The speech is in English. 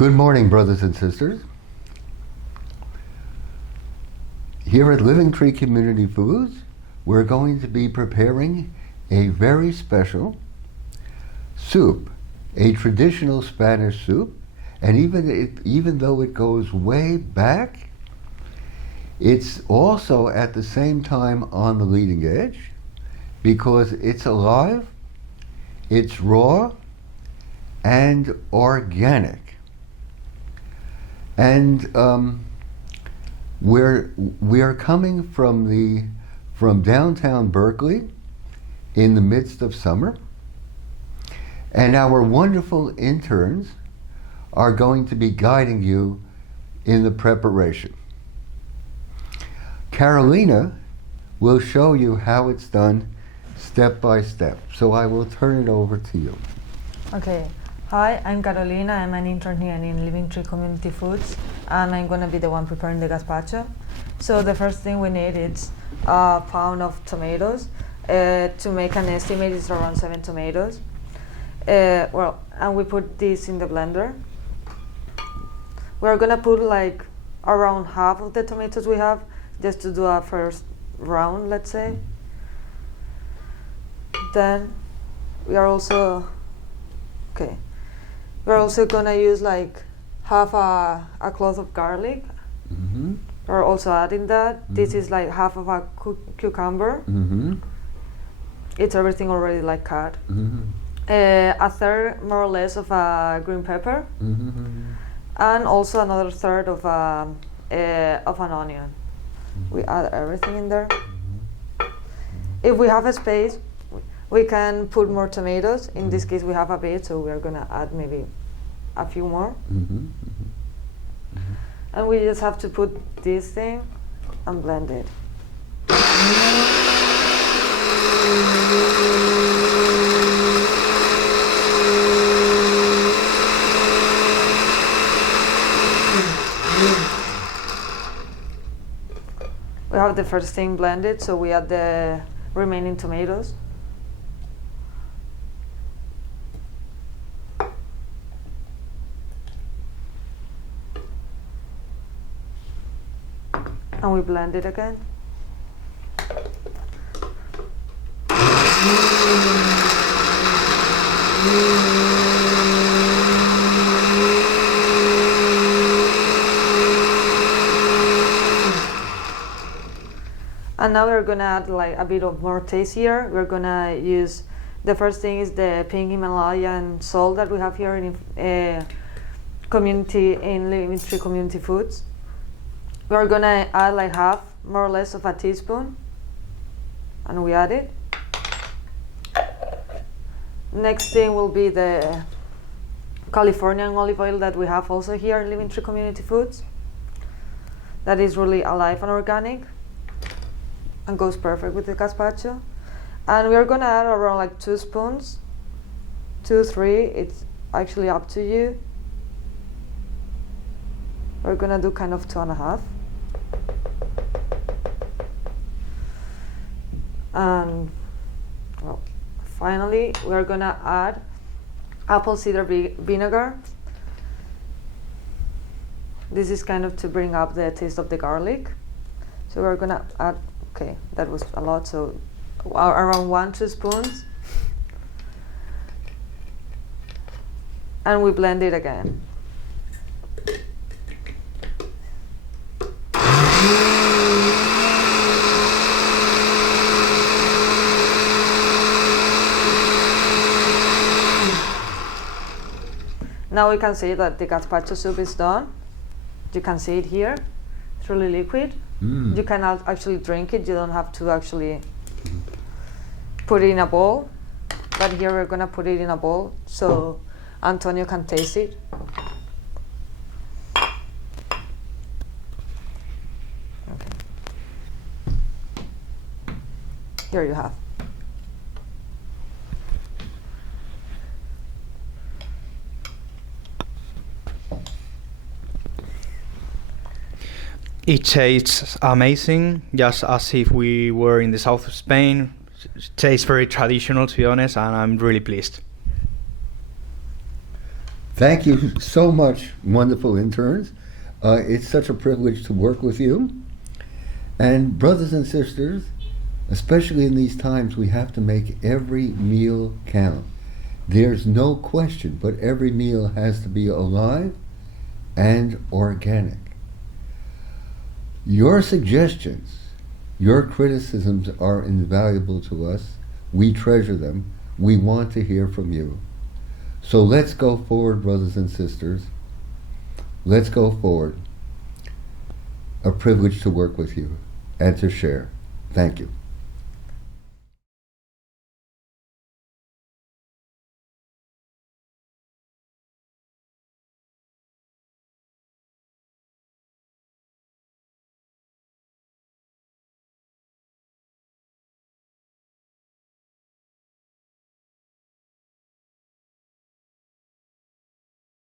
Good morning, brothers and sisters. Here at Living Tree Community Foods, we're going to be preparing a very special soup, a traditional Spanish soup, and even though it goes way back, it's also at the same time on the leading edge because it's alive, it's raw, and organic. And we're coming from downtown Berkeley in the midst of summer, and our wonderful interns are going to be guiding you in the preparation. Carolina will show you how it's done step by step. So I will turn it over to you. Okay. Hi, I'm Carolina. I'm an intern here in Living Tree Community Foods, and I'm going to be the one preparing the gazpacho. So the first thing we need is a pound of tomatoes. To make an estimate, it's around 7 tomatoes. And we put this in the blender. We're going to put like around half of the tomatoes we have, just to do a first round, let's say. Then we are also, okay. We're also gonna use like half a clove of garlic. Mm-hmm. We're also adding that. Mm-hmm. This is like half of a cucumber. Mm-hmm. It's everything already like cut. Mm-hmm. A third more or less of a green pepper. Mm-hmm. And also another third of an onion. Mm-hmm. We add everything in there. Mm-hmm. If we have a space, we can put more tomatoes. In this case, we have a bit, so we're gonna add maybe a few more. Mm-hmm. Mm-hmm. And we just have to put this thing and blend it. We have the first thing blended, so we add the remaining tomatoes. And we blend it again. And now we're gonna add like a bit of more taste here. We're gonna use, the first thing is the pink Himalayan salt that we have here in Living Tree Community Foods. We're gonna add like half, more or less, of a teaspoon, and we add it. Next thing will be the Californian olive oil that we have also here in Living Tree Community Foods. That is really alive and organic, and goes perfect with the gazpacho. And we're gonna add around like 2 spoons, 2, 3. It's actually up to you. We're gonna do kind of 2.5. And well, finally, we're gonna add apple cider vinegar. This is kind of to bring up the taste of the garlic. So we're gonna add, okay, that was a lot, so around 1-2 spoons. And we blend it again. Now we can see that the gazpacho soup is done. You can see it here. It's really liquid. Mm. You can actually drink it. You don't have to actually put it in a bowl. But here we're gonna put it in a bowl so Antonio can taste it. Okay. Here you have. It tastes amazing, just as if we were in the south of Spain. It tastes very traditional, to be honest, and I'm really pleased. Thank you so much, wonderful interns. It's such a privilege to work with you. And brothers and sisters, especially in these times, we have to make every meal count. There's no question, but every meal has to be alive and organic. Your suggestions, your criticisms are invaluable to us. We treasure them. We want to hear from you. So let's go forward, brothers and sisters. Let's go forward. A privilege to work with you and to share. Thank you.